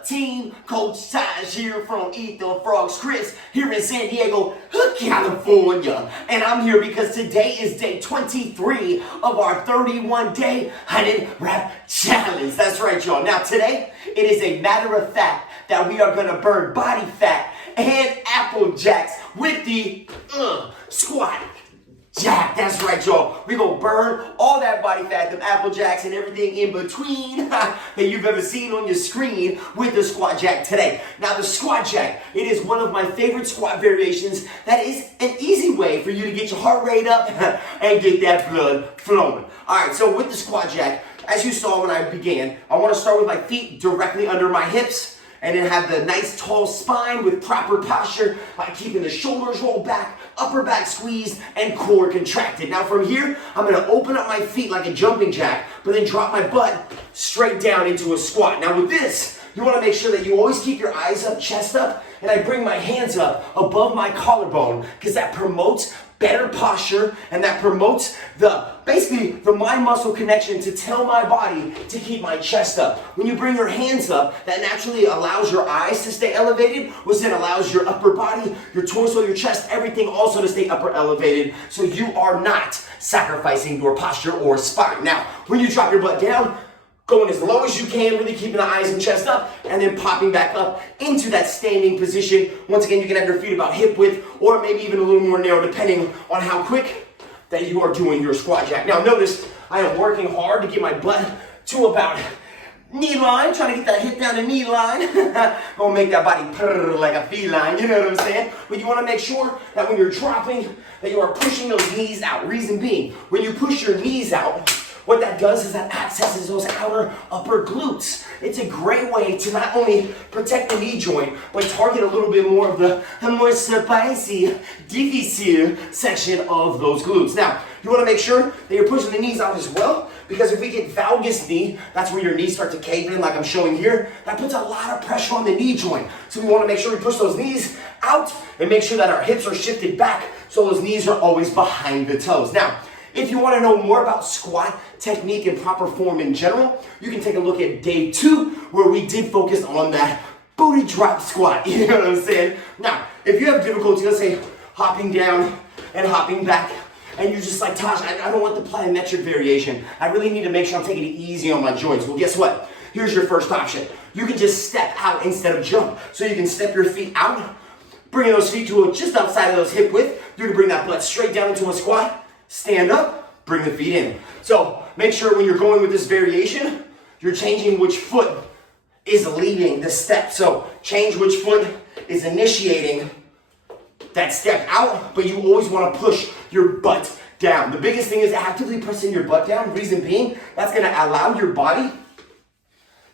up, team? Coach Taj here from Frog Scripps here in San Diego, California. And I'm here because today is day 23 of our 31-day 100 rep challenge. That's right, y'all. Now today, it is a matter of fact that we are gonna burn body fat and apple jacks with the squat jack. That's right, y'all. We gonna burn all that body fat, them apple jacks, and everything in between that you've ever seen on your screen with the squat jack today. Now, the squat jack, it is one of my favorite squat variations that is an easy way for you to get your heart rate up and get that blood flowing. All right, so with the squat jack, as you saw when I began, I want to start with my feet directly under my hips, and then have the nice tall spine with proper posture by keeping the shoulders rolled back, upper back squeezed, and core contracted. Now from here, I'm gonna open up my feet like a jumping jack, but then drop my butt straight down into a squat. Now with this, you wanna make sure that you always keep your eyes up, chest up, and I bring my hands up above my collarbone, because that promotes better posture, and that promotes basically the mind muscle connection to tell my body to keep my chest up. When you bring your hands up, that naturally allows your eyes to stay elevated, which then allows your upper body, your torso, your chest, everything also to stay upper elevated, so you are not sacrificing your posture or spine. Now, when you drop your butt down, going as low as you can, really keeping the eyes and chest up, and then popping back up into that standing position. Once again, you can have your feet about hip width, or maybe even a little more narrow, depending on how quick that you are doing your squat jack. Now notice, I am working hard to get my butt to about knee line, trying to get that hip down to knee line. Gonna make that body purr like a feline, you know what I'm saying? But you wanna make sure that when you're dropping, that you are pushing those knees out. Reason being, when you push your knees out, what that does is that accesses those outer upper glutes. It's a great way to not only protect the knee joint, but target a little bit more of the more spicy, difficile section of those glutes. Now, you wanna make sure that you're pushing the knees out as well, because if we get valgus knee, that's where your knees start to cave in like I'm showing here, that puts a lot of pressure on the knee joint. So we wanna make sure we push those knees out and make sure that our hips are shifted back so those knees are always behind the toes. Now, if you want to know more about squat technique and proper form in general, you can take a look at day 2, where we did focus on that booty drop squat. You know what I'm saying? Now, if you have difficulty, let's say, hopping down and hopping back, and you're just like, Taj, I don't want the plyometric variation. I really need to make sure I'm taking it easy on my joints. Well, guess what? Here's your first option. You can just step out instead of jump. So you can step your feet out, bringing those feet to just outside of those hip width. You're going to bring that butt straight down into a squat. Stand up, bring the feet in. So make sure when you're going with this variation, you're changing which foot is leading the step. So change which foot is initiating that step out, but you always want to push your butt down. The biggest thing is actively pressing your butt down. Reason being, that's going to allow your body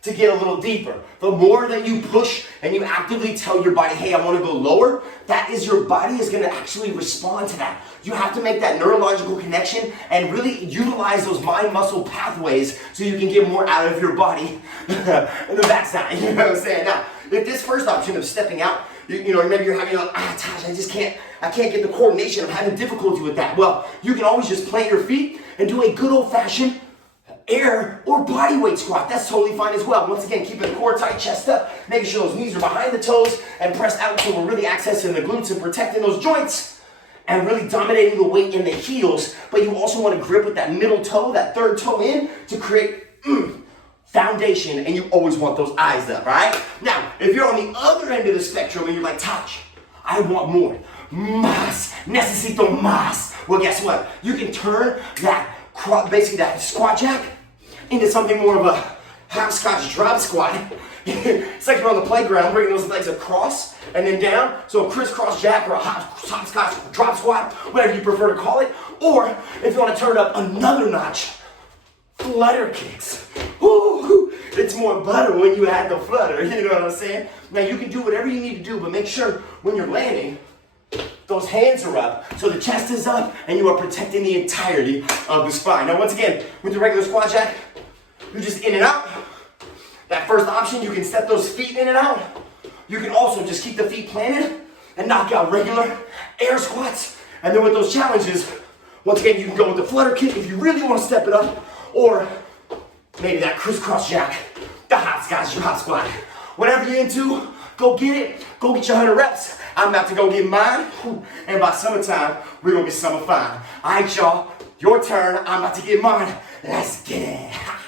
to get a little deeper. The more that you push and you actively tell your body, hey, I want to go lower, that is your body is going to actually respond to that. You have to make that neurological connection and really utilize those mind muscle pathways so you can get more out of your body in the backside. You know what I'm saying? Now, if this first option of stepping out, you know, maybe you're having Taj, I can't get the coordination. I'm having difficulty with that. Well, you can always just plant your feet and do a good old-fashioned air or body weight squat. That's totally fine as well. Once again, keeping the core tight, chest up, making sure those knees are behind the toes and pressed out so we're really accessing the glutes and protecting those joints and really dominating the weight in the heels. But you also want to grip with that middle toe, that third toe in to create foundation, and you always want those eyes up, all right? Now, if you're on the other end of the spectrum and you're like, Taj, I want more. Más, necesito más. Well, guess what? You can turn that basically that squat jack into something more of a hopscotch drop squat. It's like you're on the playground, bringing those legs across and then down. So a crisscross jack or a hopscotch drop squat, whatever you prefer to call it. Or if you want to turn it up another notch, flutter kicks. Woo! It's more butter when you add the flutter, you know what I'm saying? Now you can do whatever you need to do, but make sure when you're landing, those hands are up, so the chest is up, and you are protecting the entirety of the spine. Now once again, with the regular squat jack, you're just in and out. That first option, you can step those feet in and out. You can also just keep the feet planted and knock out regular air squats. And then with those challenges, once again, you can go with the flutter kick if you really want to step it up, or maybe that crisscross jack, the hopscotch drop squat, Whatever you're into, go get it. Go get your 100 reps. I'm about to go get mine. And by summertime, we're going to be summer fine. All right, y'all. Your turn. I'm about to get mine. Let's get it.